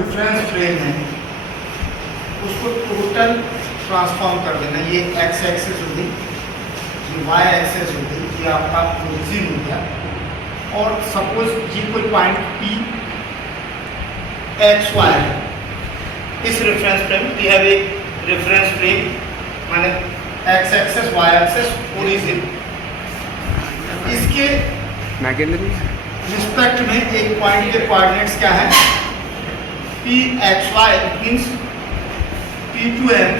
Reference frame है उसको total transform कर देना। ये एक्स एक्सेस होगी, ये वाई एक्सेस होगी, ये आपका ओरिजिन हो गया। और सपोज ये कोई पॉइंट पी एक्स वाई है इस रेफरेंस फ्रेम, ये है एक रेफरेंस फ्रेम माने x axis Y axis origin. इसके रिस्पेक्ट में एक पॉइंट के कोऑर्डिनेट्स क्या है, P X Y, it means P to M,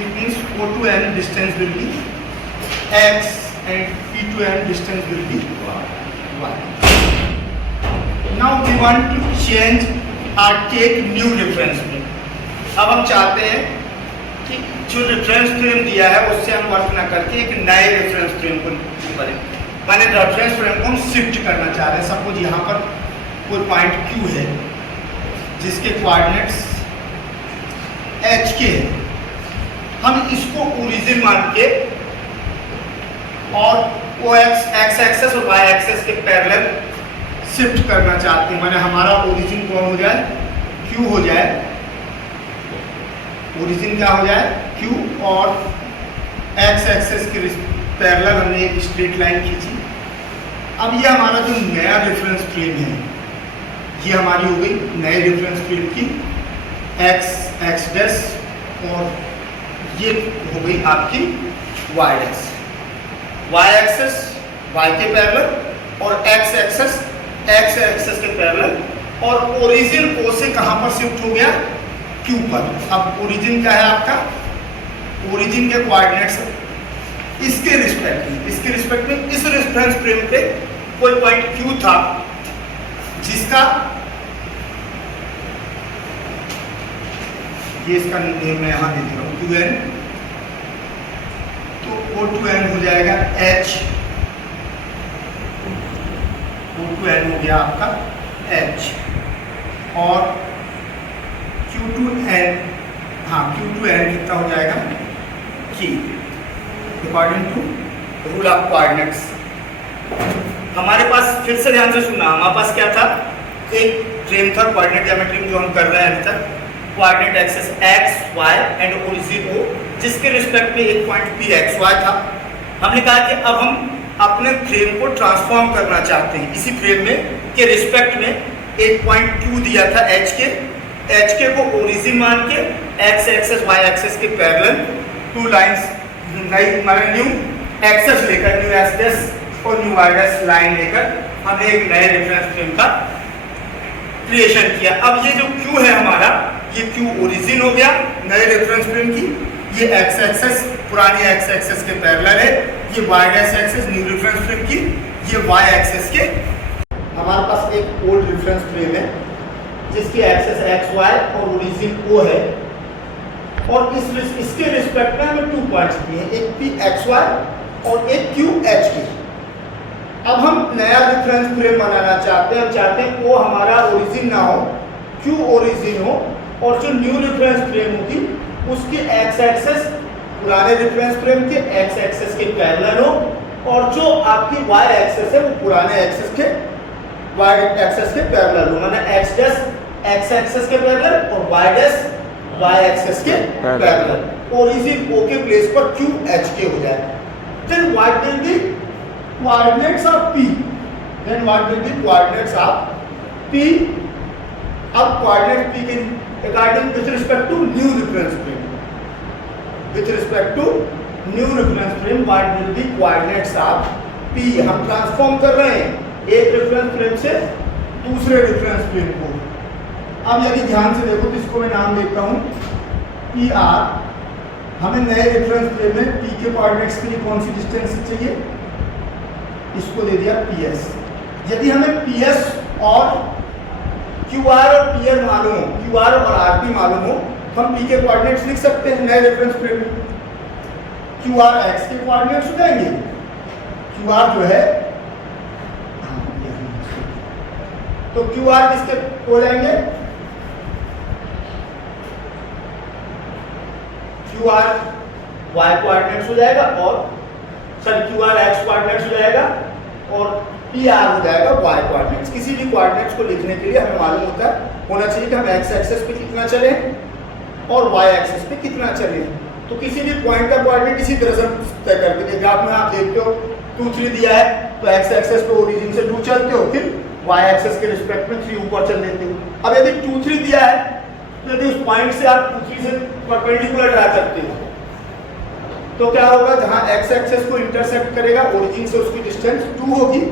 it means O to M distance will be X and P to M distance will be Y. Now we want to change और take new reference frame. अब हम चाहते हैं कि जो reference frame दिया है उससे हम वर्क ना करके एक नए रेफरेंस फ्रेम को करें, माने रेफरेंस फ्रेम को हम शिफ्ट करना चाह रहे हैं। सपोज यहाँ पर कोई पॉइंट Q है जिसके कोऑर्डिनेट्स HK है, हम इसको ओरिजिन मान के और वो एक्स एक्सेस और वाई एक्सेस के पैरेलल शिफ्ट करना चाहते हैं। माने हमारा ओरिजिन कौन हो जाए, Q हो जाए, ओरिजिन क्या हो जाए Q, और एक्स एक्सेस के पैरेलल हमने एक स्ट्रेट लाइन खींची। अब ये हमारा जो नया रेफरेंस फ्रेम है ये हमारी हो गई नए रेफरेंस फ्रेम की एक्स एक्स डैश, और ये हो गई आपकी Y dash, Y axis Y के पैरेलल और एक्स एक्सेस एक्स एक्सेस के पैरेलल। और ओरिजिन O से कहाँ पर शिफ्ट हो गया, Q पर। अब ओरिजिन क्या है आपका, ओरिजिन के कोऑर्डिनेट्स इसके रिस्पेक्ट में इस रेफरेंस फ्रेम पे कोई पॉइंट Q था जिसका ये इसका नेम मैं यहाँ दे रहा हूँ QN, तो O2N हो जाएगा H, O2N हो गया आपका H, और Q2N, हाँ Q2N कितना हो जाएगा K, according to rule of coordinates. हमारे पास फिर से ध्यान से सुनना, हमारे पास क्या था, एक फ्रेम था कोऑर्डिनेट ज्योमेट्री जो हम कर रहे हैं अभी तक, coordinate axis X Y and origin O, जिसके रिस्पेक्ट में एक पॉइंट पी एक्स वाई था। हमने कहा कि अब हम अपने फ्रेम को ट्रांसफॉर्म करना चाहते हैं, इसी फ्रेम में के रिस्पेक्ट में एक पॉइंट Q दिया था एच के को ओरिजिन मान के एक्स एक्सेस वाई एक्सेस के पैरेलल टू लाइंस नई माने न्यू एक्सेस लेकर, न्यू एक्स डैश और न्यू वाई डैश लाइन लेकर हमने एक नए रेफरेंस फ्रेम का क्रिएशन किया। अब ये जो Q है हमारा, ये Q ओरिजिन हो गया नए रेफरेंस फ्रेम की, ये एक्स एक्सेस पुराने एक्स एक्सेस के पैरेलल है, ये Y dash axis new reference frame की, ये वाई एक्सेस के। हमारे पास एक ओल्ड रेफरेंस फ्रेम है जिसकी एक्सेस एक्स वाई और ओरिजिन O है, और इसके रिस्पेक्ट में हमें 2 पॉइंट्स दिए हैं, एक पी एक्स वाई और एक Q एच के। अब हम नया रेफरेंस फ्रेम बनाना चाहते हैं, हम चाहते हैं वो हमारा ओरिजिन ना हो, Q ओरिजिन हो, और जो न्यू रेफरेंस फ्रेम होगी उसकी एक्स एक्सेस पुराने रेफरेंस फ्रेम के एक्स एक्सेस के पैरेलल हो, और जो आपकी वाई एक्सेस है वो पुराने एक्सेस के वाई एक्सेस के पैरेलल हो, माने एक्स डैश एक्स एक्सेस के पैरेलल और वाई डैश वाई एक्सेस के पैरेलल। ओरिजिन O के प्लेस पर Q H K हो जाए। Then what will be coordinates of P, then what will be coordinates of P। अब कोऑर्डिनेट P के according with respect to new reference frame, with respect to new reference frame what will be coordinates of P। हम transform कर रहे हैं एक reference frame से दूसरे reference frame को। अब यदि ध्यान से देखो तो इसको मैं नाम देता हूं PR। हमें नए रेफरेंस फ्रेम में P के कोऑर्डिनेट्स के लिए कौन सी डिस्टेंस चाहिए, इसको दे दिया PS। यदि हमें PS और QR और PR मालूम हो, QR और RP मालूम हो, तो हम P के कोऑर्डिनेट्स लिख सकते हैं नए रेफरेंस फ्रेम में। QR X के कोऑर्डिनेट्स हो जाएंगे, QR जो है तो QR किसके हो जाएंगे, QR Y कोऑर्डिनेट्स हो जाएगा, और सर QR X कोऑर्डिनेट्स हो जाएगा, और पी आर हो जाएगा वाई कोऑर्डिनेट्स। किसी भी कोऑर्डिनेट्स को लिखने के लिए हमें मालूम होना चाहिए कि हम एक्स एक्सेस पे कितना चले और वाई एक्सेस पे कितना चले। तो किसी भी पॉइंट का कोऑर्डिनेट इसी तरह से तय करके देखिए, ग्राफ में आप देखते हो 2 3 दिया है तो एक्स एक्सेस पे ओरिजिन से 2 चलते हो, फिर वाई एक्सेस के रिस्पेक्ट में 3 ऊपर चल देते हो। अब यदि 2 3 दिया है तो यदि उस पॉइंट से आप 2 3 से परपेंडिकुलर ड्रा करते हो तो क्या होगा, जहां एक्स एक्सेस को इंटरसेक्ट करेगा ओरिजिन से उसकी डिस्टेंस 2 होगी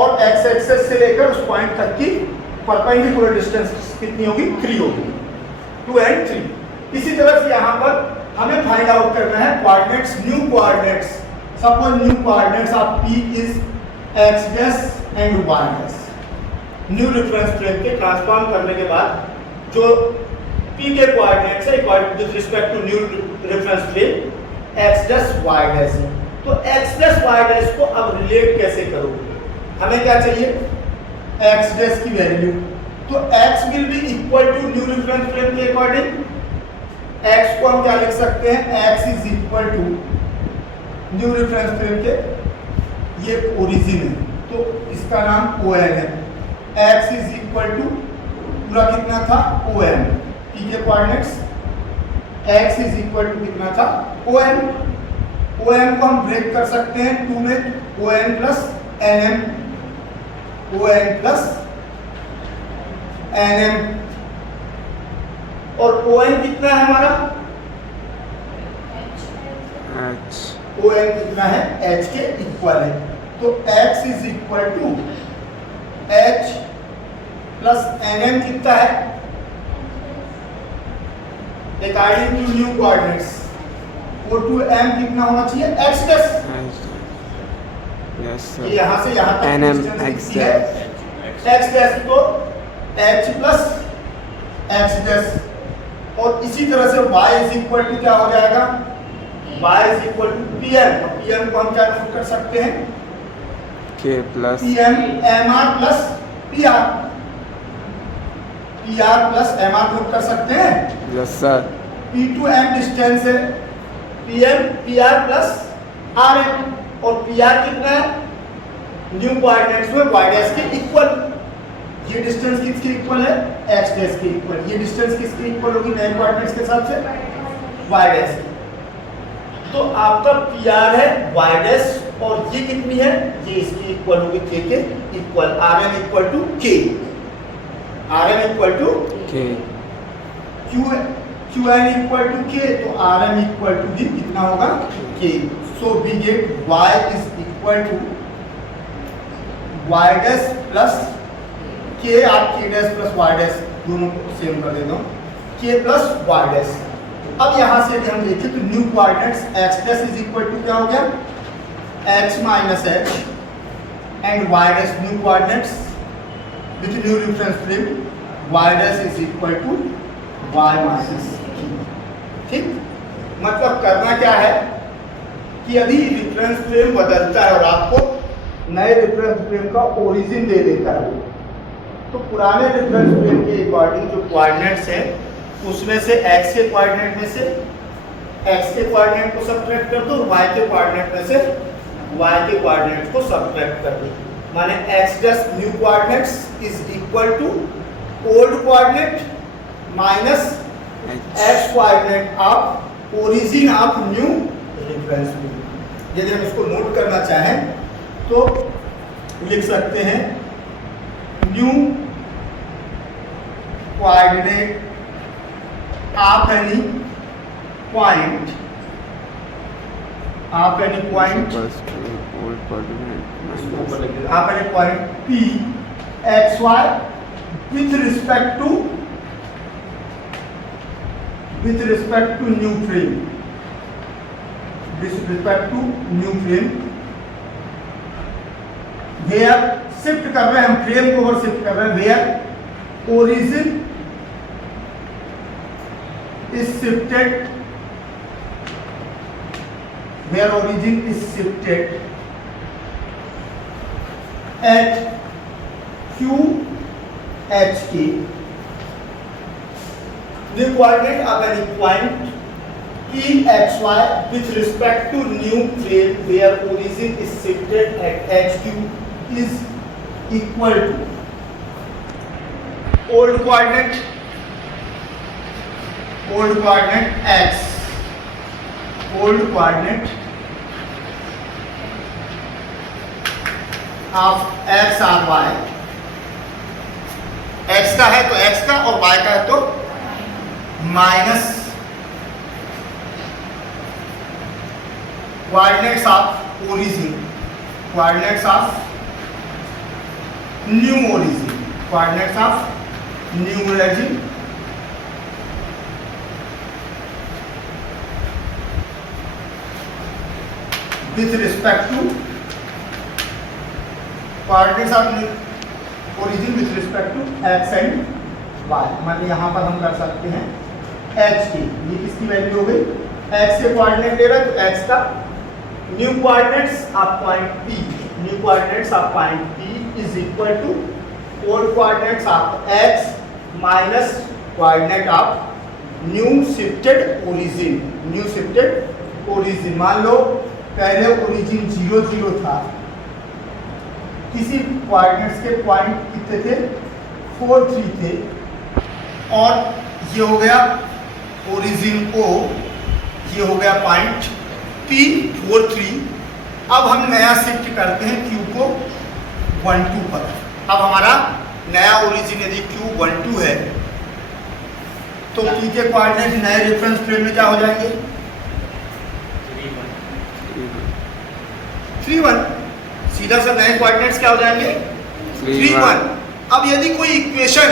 और एक्स एक्सेस से लेकर उस पॉइंट तक की परपेंडिकुलर डिस्टेंस कितनी होगी, 3 होगी, 2 and 3। इसी तरह से यहाँ पर हमें फाइंड आउट करना है coordinates, new coordinates. Suppose new coordinates of P is x dash and y dash. New reference frame के ट्रांसफॉर्म करने के बाद जो P के कोऑर्डिनेट्स है with respect to new reference frame x dash y dash है। तो x डैश y डैश को अब रिलेट कैसे करोगे, हमें क्या चाहिए, x डैश की वैल्यू। तो x will be equal to new reference frame के अकॉर्डिंग x को हम क्या लिख सकते हैं, x is equal to new reference frame के, ये ओरिजिन है तो इसका नाम ON है। x इज इक्वल टू पूरा कितना था, ON। P के coordinates x is equal to कितना था, ON। ON को हम ब्रेक कर सकते हैं 2 में, ON plus NM, ON plus NM। और ON कितना है हमारा, H। ON कितना है, H के इक्वल है। तो x is equal to H plus NM कितना है, according to new coordinates O2M कितना होना चाहिए, x डैश। Yes sir. ये यहाँ से यहाँ तक NM डिस्टेंस x है x डैश, तो H प्लस x डैश। और इसी तरह से y इज इक्वल टू क्या हो जाएगा, y is equal to Pm। Pm को हम क्या नोट कर सकते हैं, K plus Pm Mr plus Pr। Pr plus Mr note कर सकते हैं। Yes sir. P2M डिस्टेंस है, Pm Pr प्लस Rm। और Pr कितना है, न्यू कोऑर्डिनेट्स में y डैश के इक्वल। ये डिस्टेंस किसके इक्वल है, x डैश के इक्वल। ये डिस्टेंस किसके इक्वल होगी, नए कोऑर्डिनेट्स के हिसाब से y डैश की। तो आपका Pr है y डैश और ये कितनी है, ये इसकी इक्वल होगी k के equal. Rm equal to k, Rm equal to K। Qn equal to k, तो Rm इक्वल टू भी कितना होगा, k। So we get y is equal to y dash plus k, आप k dash plus y dash दोनों को same कर देता हूँ, k प्लस y डैश। अब यहाँ से हम देखें तो new coordinates x dash is equal to क्या हो गया, x minus h and y dash new coordinates with new reference frame, y dash is equal to y minus. ठीक, मतलब करना क्या है कि यदि रेफरेंस फ्रेम बदलता है और आपको नए रेफरेंस फ्रेम का ओरिजिन दे देता है तो पुराने रेफरेंस फ्रेम के अकॉर्डिंग जो कोऑर्डिनेट्स हैं उसमें से x के कोऑर्डिनेट में से x के कोऑर्डिनेट को सब्ट्रैक्ट कर दो, y के कोऑर्डिनेट में से y के कोऑर्डिनेट को सब्ट्रैक्ट कर दो। माने x dash new coordinates is equal to old coordinate minus x coordinate of origin of new reference frame. यदि हम इसको नोट करना चाहें तो लिख सकते हैं new coordinate of any point of any point of any point P x y with respect to new frame, with respect to new frame where shift कर रहे हैं हम, फ्रेम को ओवर शिफ्ट कर रहे हैं, where origin is shifted, where origin is shifted at Q H K, the coordinate of any point P x y with respect to new frame where origin is shifted at H Q is equal to old coordinate x, old coordinate of x और y, x का है तो x का और y का है तो minus coordinates of origin, coordinates of new origin, coordinates of new origin with respect to coordinates of origin with respect to x and y। मान यहाँ पर हम कर सकते हैं h की, ये किसकी वैल्यू हो गई, x के कोऑर्डिनेट ले रहा है तो x का new coordinates of point P, new coordinates of point P is equal to old coordinates of x minus coordinate of new shifted origin, new shifted origin. मान लो पहले ओरिजिन 0 0 था, किसी कोऑर्डिनेट्स के पॉइंट कितने थे, 4 3 थे, और ये हो गया ओरिजिन O, ये हो गया पॉइंट P 4 3। अब हम नया शिफ्ट करते हैं Q को 1 2 पर। अब हमारा नया ओरिजिन यदि Q 1 2 है तो P के कोऑर्डिनेट नए रेफरेंस फ्रेम में क्या हो जाएंगे, 3 1। सीधा सा नए कोऑर्डिनेट्स क्या हो जाएंगे, 3 1। अब यदि कोई इक्वेशन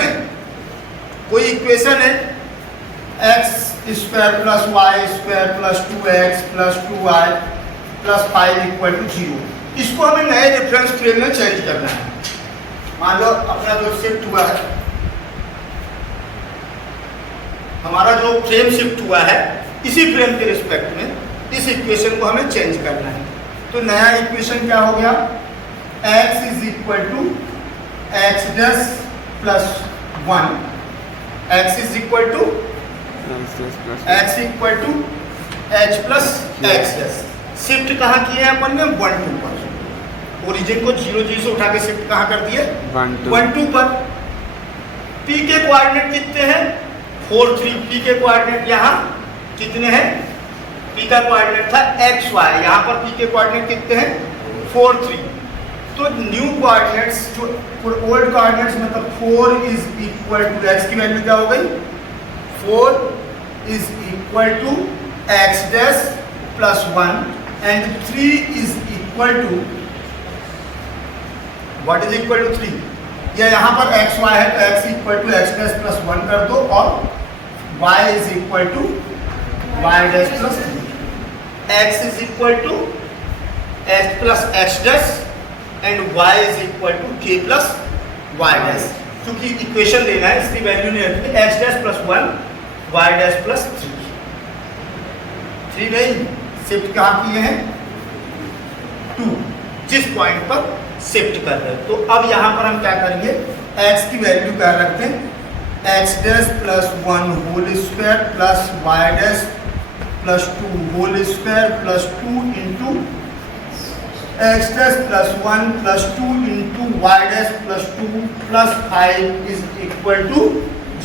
है x square plus y square plus 2x plus 2y plus 5 equal to 0, इसको हमें नए रेफरेंस फ्रेम में चेंज करना है। मान लो अपना जो शिफ्ट हुआ है, हमारा जो फ्रेम शिफ्ट हुआ है, इसी फ्रेम के रिस्पेक्ट में इस इक्वेशन को हमें चेंज करना है। तो नया इक्वेशन क्या हो गया, x is equal to x dash plus 1, x is equal to x equal to h plus x dash. Shift कहाँ किए हैं अपन ने, 1 2 पर। ओरिजिन को 0 0 से उठा के शिफ्ट कहाँ कर दिए, 1 2 पर। p के कोऑर्डिनेट कितने हैं, 4 3। p के कोऑर्डिनेट यहाँ कितने हैं, p का कोऑर्डिनेट था x y, यहाँ पर p के कोऑर्डिनेट कितने हैं, 4 3। तो न्यू कोऑर्डिनेट्स जो ओल्ड कोऑर्डिनेट्स मतलब 4 इज इक्वल टू x की वैल्यू क्या हो गई, 4 is equal to x dash plus 1 and 3 is equal to what is equal to 3। या यहाँ पर x y है तो x equal to x dash plus 1 कर दो और y is equal to y dash plus 3। x is equal to x plus x dash and y is equal to k plus y dash. क्योंकि equation लेना है इसकी value नहीं रखनी, x dash plus 1 y dash plus 3 नहीं, shift कहाँ किए हैं, 2, जिस पॉइंट पर शिफ्ट कर रहे हैं। तो अब यहाँ पर हम क्या करेंगे, x की वैल्यू क्या रखते हैं, x dash plus 1 whole square plus y dash plus 2 whole square plus 2 into x dash plus 1 plus 2 into y dash plus 2 plus 5 is equal to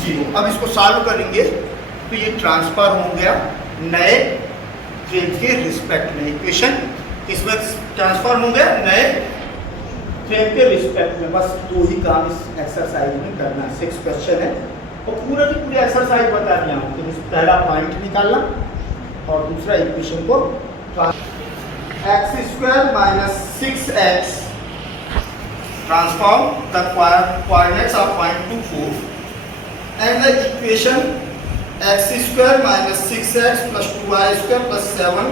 0। अब इसको सॉल्व करेंगे तो ये ट्रांसफर हो गया नए फ्रेम के रिस्पेक्ट में, इक्वेशन इसमें ट्रांसफर हो गया नए फ्रेम के रिस्पेक्ट में। बस 2 ही काम इस एक्सरसाइज में करना है, 6 क्वेश्चन है और पूरा की पूरी एक्सरसाइज बता दिया हूँ। तो पहला पॉइंट निकालना और दूसरा इक्वेशन को x square minus 6x transform the coordinates of point 2 4 and the equation x square minus 6x plus 2y square plus 7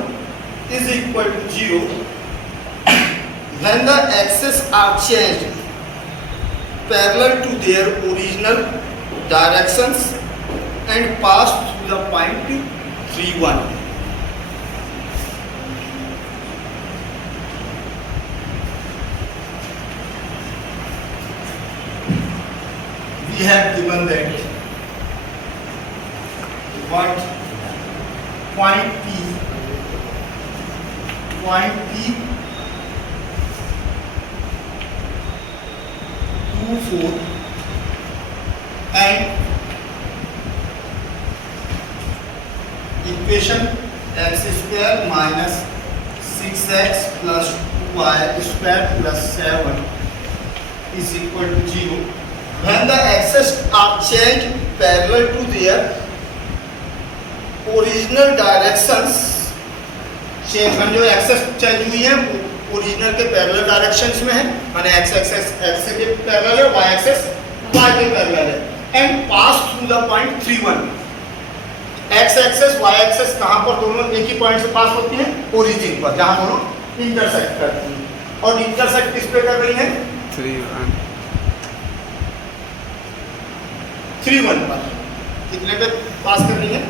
is equal to 0 when the axes are changed parallel to their original directions and pass through the point 3 1। We have given that what point P 4 and equation x square minus 6x plus 2y square plus 7 is equal to 0 when the axes are changed parallel to their original directions। Change जो axes change हुई है original के parallel directions में है, माने x access x के parallel है, y axis Y के पैरेलल है and pass through the point 3 1। X axis Y axes कहां पर दोनों एक ही पॉइंट से पास होती हैं? ओरिजिन पर, जहां दोनों इंटरसेक्ट करती हैं। और इंटरसेक्ट किस पे कर रही हैं? 3 1 पर। कितने पे पास कर रही है?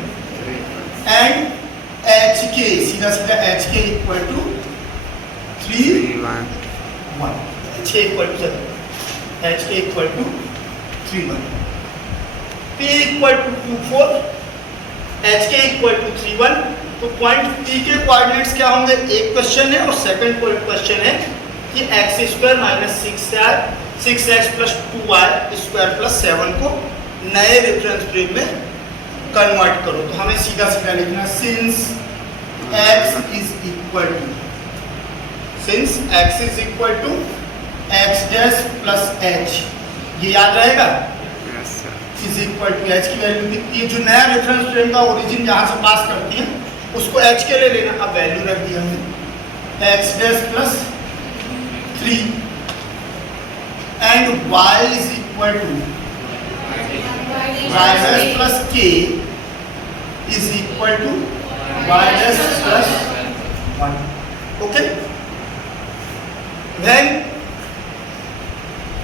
एंड एच के सीधा सीधा h k equal to 3 1 h k equal to 7 h k equal to 3 1 p equal to 2 4 h k equal to 3 1। तो पॉइंट पी के कोऑर्डिनेट्स क्या होंगे? एक क्वेश्चन है और सेकंड क्वेश्चन है कि x square minus 6x plus 2y square plus 7 को नए रेफरेंस फ्रेम में कन्वर्ट करो। तो हमें सीधा सीधा लिखना since x is equal to x dash plus h, ये याद रहेगा, इज इक्वल टू h की वैल्यू कितनी है? जो नया रेफरेंस फ्रेम का ओरिजिन जहां से पास करती है उसको h के ले लेना। अब वैल्यू रख दी हमने x dash plus 3 and y is equal to y dash plus k is equal to y dash plus 1. Okay? When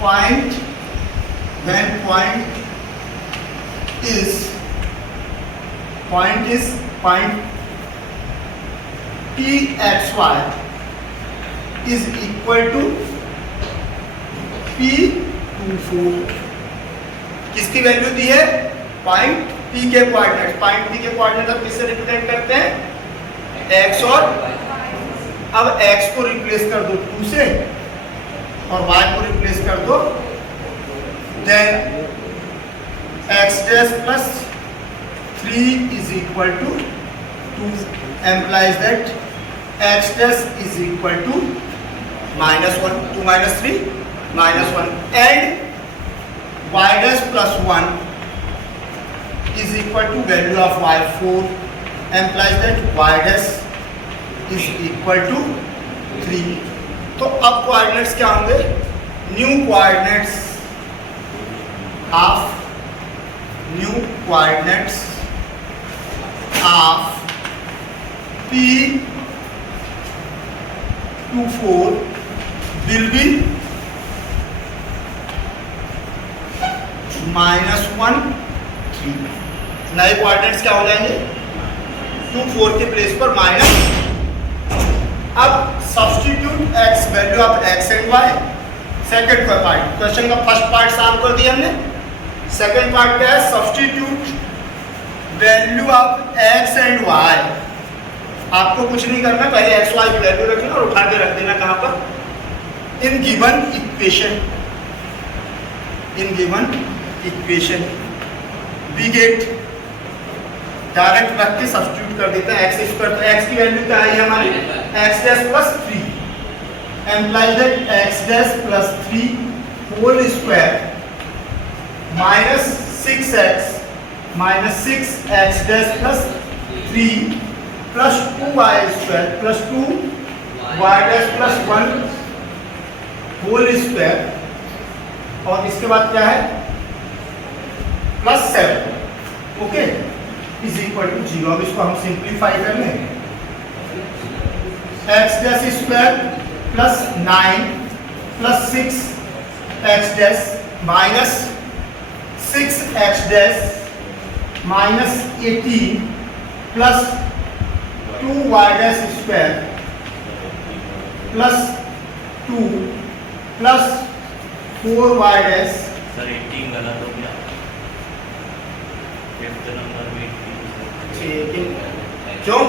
point pxy is equal to p24। किसकी वैल्यू दी है? पॉइंट P के कोऑर्डिनेट। पॉइंट P के coordinate हम किससे represent करते हैं? x और अब x को रिप्लेस कर दो 2 से और y को रिप्लेस कर दो, then x dash plus 3 is equal to 2 implies that x dash is equal to -1 2 - 3 -1 and y dash plus 1 is equal to value of y 4 implies that y dash is equal to 3। तो अब coordinates क्या होंगे? New coordinates of P24 will be -1 3। नए coordinates क्या हो जाएंगे? 2 4 के place पर माइनस। अब substitute x value of x and y। Second part question का फर्स्ट पार्ट सॉल्व कर दिया हमने। सेकंड पार्ट क्या है? Substitute value of x and y। आपको कुछ नहीं करना, पहले x y की वैल्यू रखना और उठा के रख देना कहां पर? In given equation we get direct रख के सब्स्टिट्यूट कर देते हैं x स्क्वायर। तो x की वैल्यू क्या है हमारी? x dash plus 3 implies that x dash plus 3 whole square minus 6x dash plus 3 plus 2y square plus 2y dash plus 1 whole square और इसके बाद क्या है? Plus 7। Okay, is equal to 0। अब इसको हम सिंप्लीफाई कर लें। X dash square plus 9 plus 6 x dash minus 6 x dash minus 18 plus 2 y dash square plus 2 plus 4 y dash. Sir 18 गलत हो गया, फिफ्थ नंबर में 18 क्यों?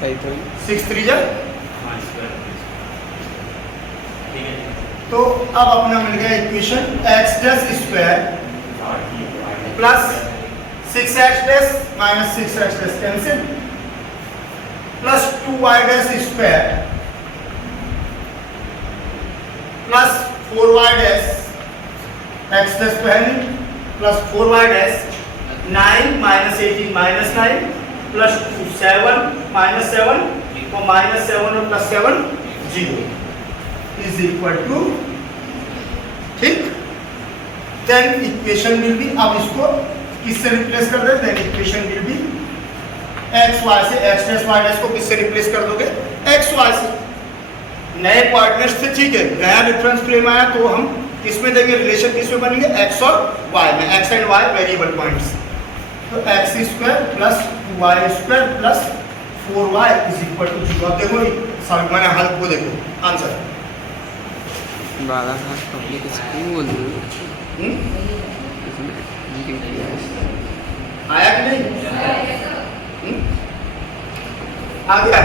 सही तो 6 3 जा हाँ स्क्वायर ठीक है। तो अब अपना मिल गया equation x dash square plus 6x dash minus 6x dash cancel plus 2y dash square plus 4y dash x dash पहले plus 4y dash 9 minus 18 minus 9 plus 2 7 minus 7 और माइनस 7 और प्लस 7 0 इज इक्वल टू, ठीक। Then equation will be, अब इसको किससे replace कर दे, then equation will be x y से, एक्स डैश वाई डैश को किससे रिप्लेस कर दोगे, एक्स वाई से। नए पार्टनर्स थे, ठीक है, नया रेफरेंस फ्रेम आया तो हम किसमें देंगे, रिलेशन किसमें बनेंगे, एक्स और वाई में, x and y variable points. तो x square plus y square plus 4y is equal to 0। अब देखो सब मैंने हल को देखो आंसर बालाघाट पब्लिक स्कूल आया कि नहीं, आ गया,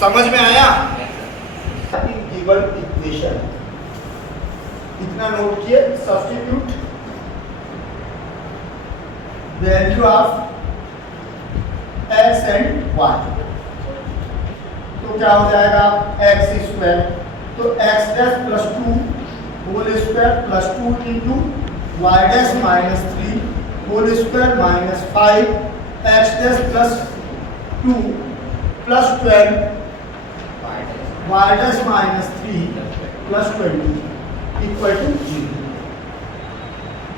समझ में आया। गिवन इक्वेशन इतना नोट किए, substitute value of x and y, तो क्या हो जाएगा x स्क्वायर, तो x dash plus 2 whole square plus 2 into y dash minus 3 whole square minus 5 x dash plus 2 plus 12 y dash minus 3 plus 20 equal to 0।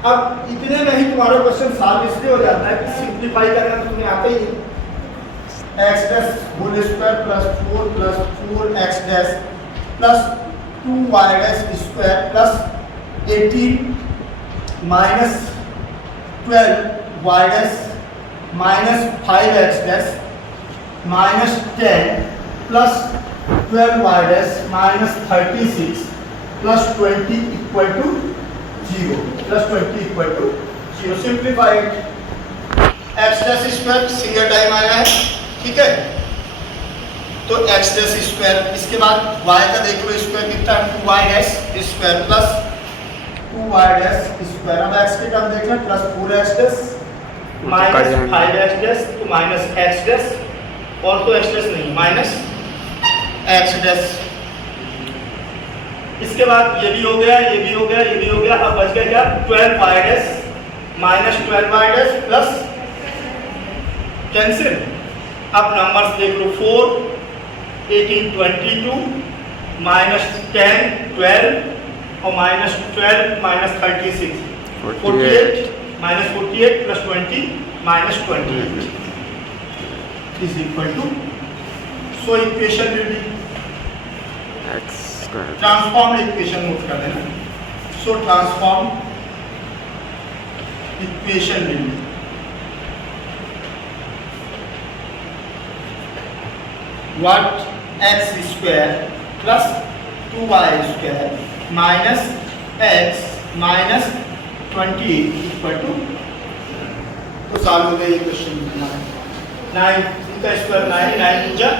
अब इतने में ही तुम्हारा question solve इसलिए हो जाता है कि सिंप्लीफाई करना तो तुम्हें आता ही है। X dash whole square plus 4 x dash plus 2 y dash square plus 18 minus 12 y dash minus 5 x dash minus 10 plus 12 y dash minus 36 plus 20 equal to 0, plus 20 equal to 0। Simplified x dash square single time आया है, ठीक है, तो x dash square, इसके बाद y का देख लो square कितना है, 2y dash square plus 2y dash square. अब x के टर्म देख लें, plus 4x dash minus 5x dash तो माइनस x डैश, और तो x डैश नहीं माइनस x डैश। इसके बाद ये भी हो गया, ये भी हो गया, ये भी हो गया। अब बच गया क्या, 12y dash minus 12y dash plus cancel. अब नंबर्स देख लो, 4 18 22 माइनस 10 12 और minus 12 minus 36 48 minus 48 plus 20 minus 28 is equal to, so equation will be x square. Transform equation note कर देना, so transform equation will be what x square plus 2y square minus x minus 20 equal to, तो solve हो गया ये question. 9 का square 9 9 पूजा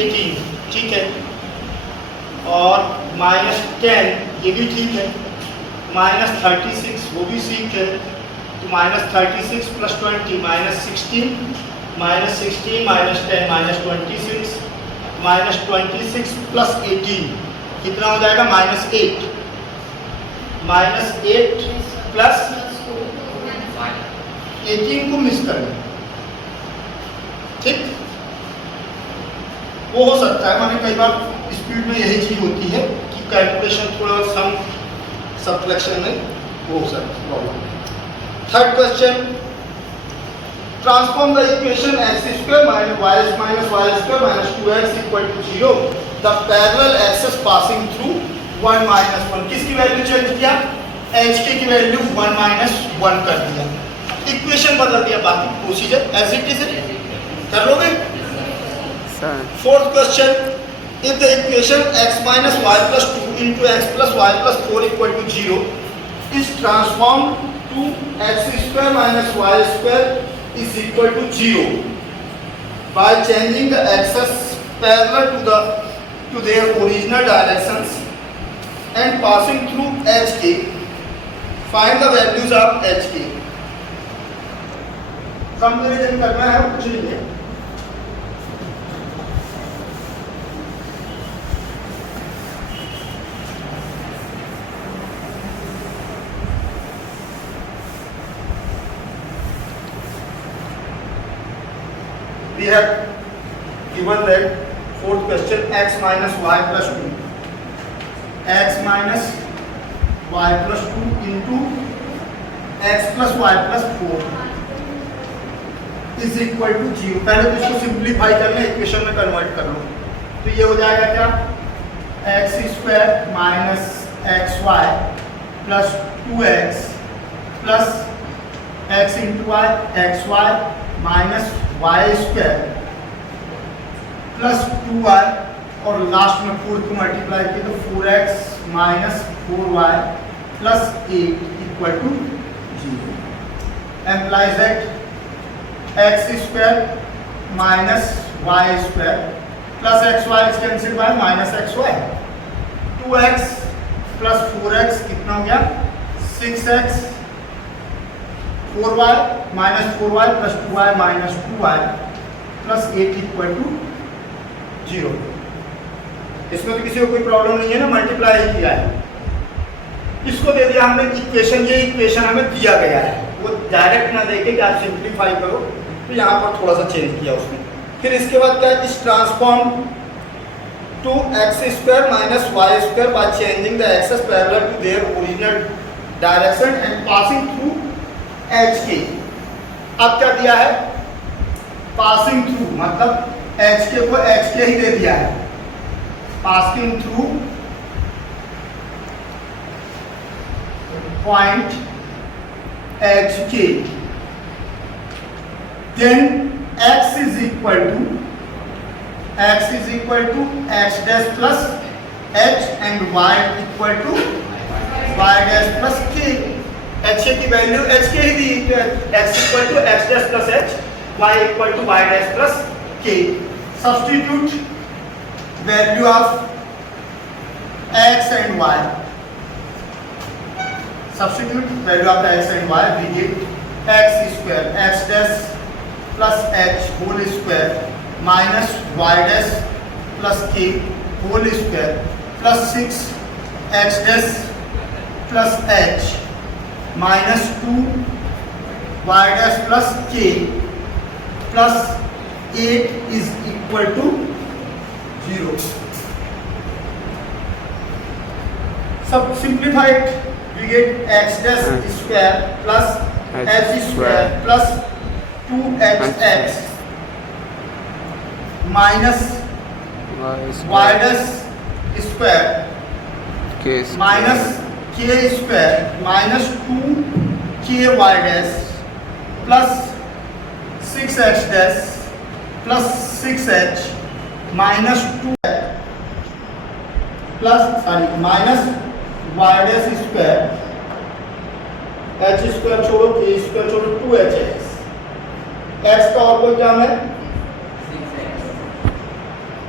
18, ठीक है, और माइनस 10 ये भी ठीक है, माइनस 36 वो भी ठीक है, तो minus 36 plus 20 minus 16 minus 16 minus 10 minus 26 minus 26 plus 18 कितना हो जाएगा, माइनस 8 माइनस 8 प्लस 18 को मिस कर दें, ठीक, वो हो सकता है, माने कई बार स्पीड में यही चीज होती है कि कैलकुलेशन थोड़ा सम सब्ट्रैक्शन में हो सकता है। Third question, transform the equation x square minus y square minus 2x equal to 0 the parallel axis passing through 1 minus 1। किसकी वैल्यू चेंज किया, h की वैल्यू 1 minus 1 कर दिया, इक्वेशन बदल दिया, बाकी प्रोसीजर एज इट इज कर लोगे। Fourth question, if the equation x minus y plus 2 into x plus y plus 4 equal to 0 is transformed to x square minus y square is equal to 0 by changing the axis parallel to the to their original directions and passing through HK, find the values of HK. Comparison करना है, कुछ नहीं है. We have given that fourth question, x minus y plus 2, x minus y plus 2 into x plus y plus 4 is equal to 0. पहले तो इसको simplify करना है, इक्वेशन में कन्वर्ट कर लो. तो ये हो जाएगा क्या, x square minus x y plus 2x plus x into y x y minus y square plus 2y और लास्ट में 4 को मल्टीप्लाई किया तो 4x minus 4y plus 8 equal to 0. Implies that x square minus y square plus x y is cancel by minus x y. 2x plus 4x कितना हो गया, 6x, 4y minus 4y plus 2y minus 2y plus 8 equal to 0. इसमें तो किसी को कोई problem नहीं है ना, मल्टीप्लाई ही किया है. इसको दे दिया हमने इक्वेशन, ये इक्वेशन हमें दिया गया है, वो डायरेक्ट ना देके कि आप सिंप्लीफाई करो, तो यहाँ पर थोड़ा सा चेंज किया उसने. फिर इसके बाद क्या है, is transform to x square minus y square by changing the axes parallel to their original direction and passing through h k. अब क्या दिया है, पासिंग थ्रू मतलब एच के को एच के ही दे दिया है. पासिंग थ्रू पॉइंट एच के, then x is equal to x dash plus h and y equal to y dash plus k. h की वैल्यू h के ही दी, x equal to x dash plus h, y equal to y dash plus k. Substitute value of x and y. Substitute value of x and y. We get x square x dash plus h whole square minus y dash plus k whole square plus 6 x dash plus h minus 2 y dash plus k plus 8 is equal to 0. Sub simplify it, we get x dash square plus h square plus 2xx minus y dash square minus k square minus 2ky dash plus 6x dash plus 6h minus 2 plus minus y dash square, h square छोड़ो, k square छोड़ो, 2hx. x का और कोई term है,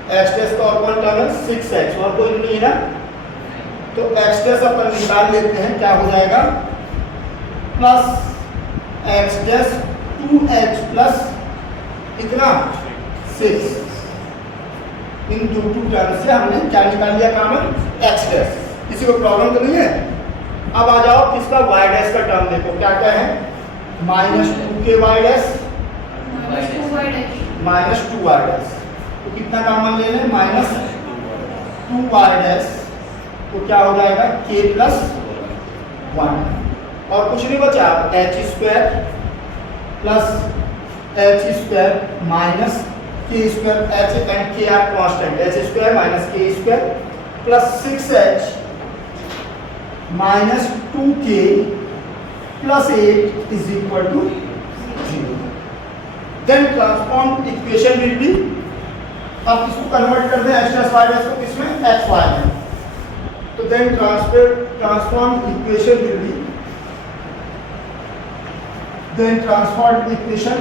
x dash का और कोई term है 6x, और कोई नहीं है ना, तो x dash अपन निकाल लेते हैं. क्या हो जाएगा, plus x dash 2h plus कितना 6. इन दो टर्म से हमने क्या निकाल लिया कॉमन, x dash. किसी को प्रॉब्लम तो नहीं है. अब आ जाओ किसका y dash का टर्म देखो, क्या क्या है, minus 2ky dash minus 2y dash, तो कितना कॉमन ले लें, माइनस 2y डैश, तो क्या हो जाएगा k प्लस 1, और कुछ नहीं बचा, h square plus h square minus k square, h and k are constant, h square minus k square plus 6h minus 2k plus 8 is equal to 0. Then transform equation will be, अब इसको convert कर दें x dash y dash को किसमें, x y में, तो then transform equation will be, then transform equation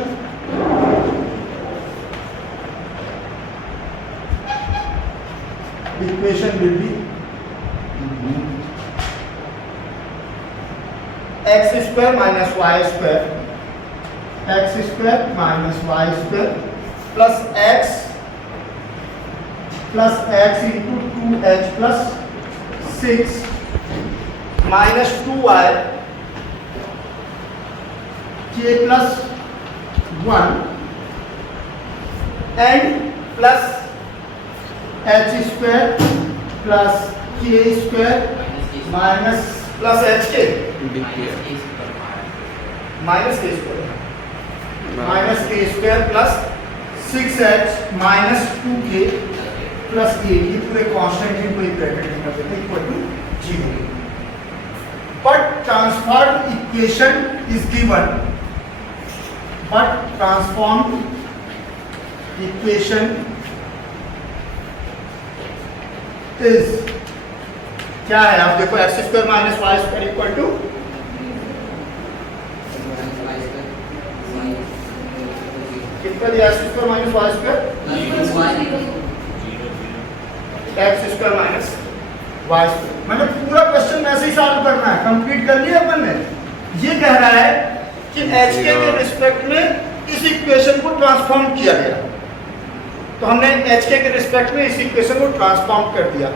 equation will be x square minus y square plus x into 2h plus 6 minus 2y k plus 1 and plus h square plus k square minus plus hk minus k square plus 6h minus 2k plus 8 ये पूरे constant इनको एक bracket में कर देते हैं equal to 0 but transformed equation is given is क्या है आप देखो x square minus y square equal to कितना दिया x square minus y square x square minus y square मतलब पूरा क्वेश्चन ऐसे ही सॉल्व करना है कंप्लीट कर लिया अपन ने ये कह रहा है कि h के रिस्पेक्ट में इस इक्वेशन को ट्रांसफॉर्म किया गया तो हमने h के रिस्पेक्ट में इस इक्वेशन को ट्रांसफॉर्म कर दिया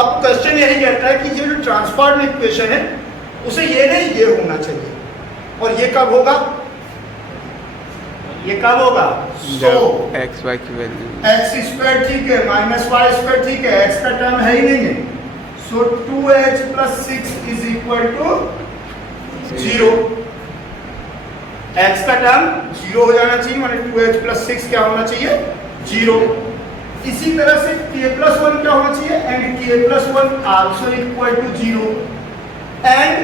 अब क्वेश्चन यही कहता है कि ये जो ट्रांसफॉर्म इक्वेशन है उसे ये नहीं ये होना चाहिए और ये कब होगा so x y की वैल्यू x स्क्वायर ठीक है माइनस वाई स्क्वायर ठीक है x का टर्म है ही नहीं है so 2h plus 6 is equal to 0 x का टर्म 0 हो जाना चाहिए माने 2h plus 6 क्या होना चाहिए 0 इसी तरह से k plus 1 क्या होना चाहिए and k plus 1 also equal to 0 and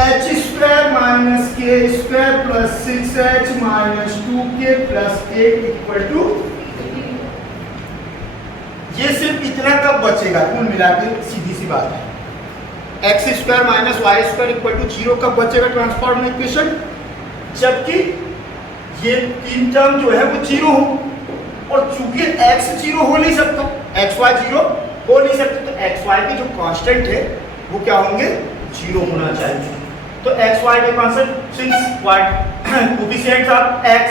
h square minus k square plus 6h minus 2k plus 8 equal to ये सिर्फ इतना कब बचेगा कुल मिला के सीधी सी बात है x square minus y square equal to 0 कब बचेगा ट्रांसफॉर्म इक्वेशन जबकि ये तीन टर्म जो है वो 0 हो और चूंकि x 0 हो नहीं सकता xy 0 हो नहीं सकता तो xy के जो कांस्टेंट है वो क्या होंगे 0 होना चाहिए तो xy के constant since what coefficients of x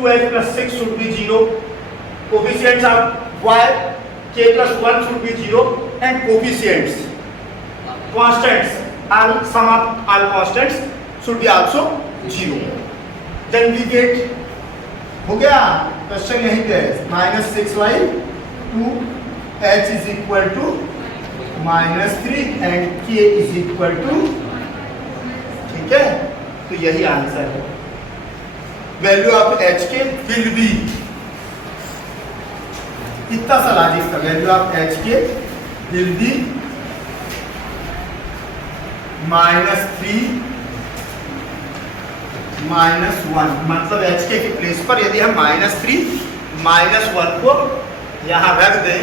2h plus 6 should be 0 coefficients of y k plus 1 should be 0 and coefficients constants all sum of all constants should be also 0 then we get हो गया question यहीं पे है -6y 2h is equal to -3 and k is equal to ठीक है तो यही answer है वैल्यू ऑफ h के विल बी इतना सा लॉजिक का वैल्यू ऑफ h के विल बी -3 -1 मतलब h के प्लेस पर यदि हम -3 -1 को यहाँ रख दें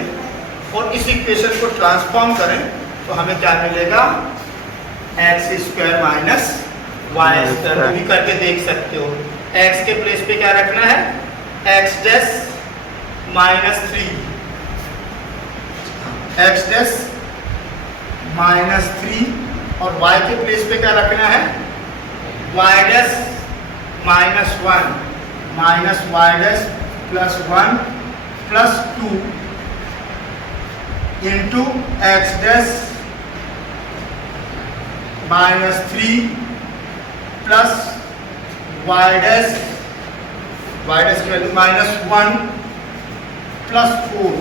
और इस इक्वेशन को ट्रांसफॉर्म करें तो हमें क्या मिलेगा x square minus y square भी करके देख सकते हो x के प्लेस पे क्या रखना है x डैश -3 x डैश -3 और y के प्लेस पे क्या रखना है y dash -1 minus y dash +1 +2 into x dash -3 plus y dash की वैल्यू -1 +4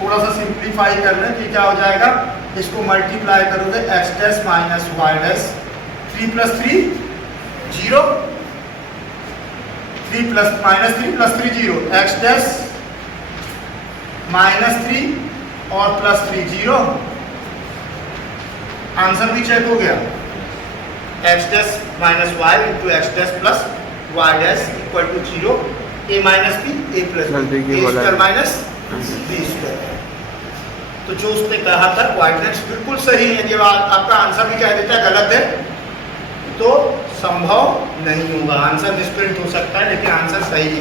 थोड़ा सा सिंप्लीफाई कर लें कि क्या हो जाएगा इसको मल्टीप्लाई करोगे x dash minus y dash 3 + 3 0 3 + -3 + 3 0 x dash -3 और +3 0 आंसर भी चेक हो गया x dash minus y into x dash plus y dash equal to 0 a minus b a plus b square minus b square तो जो उसने कहा था coordinates बिल्कुल सही है यदि आपका आंसर भी कह देता है गलत है तो संभव नहीं होगा आंसर मिसप्रिंट हो सकता है लेकिन आंसर सही है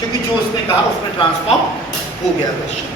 क्योंकि जो उसने कहा उसमें ट्रांसफॉर्म हो गया क्वेश्चन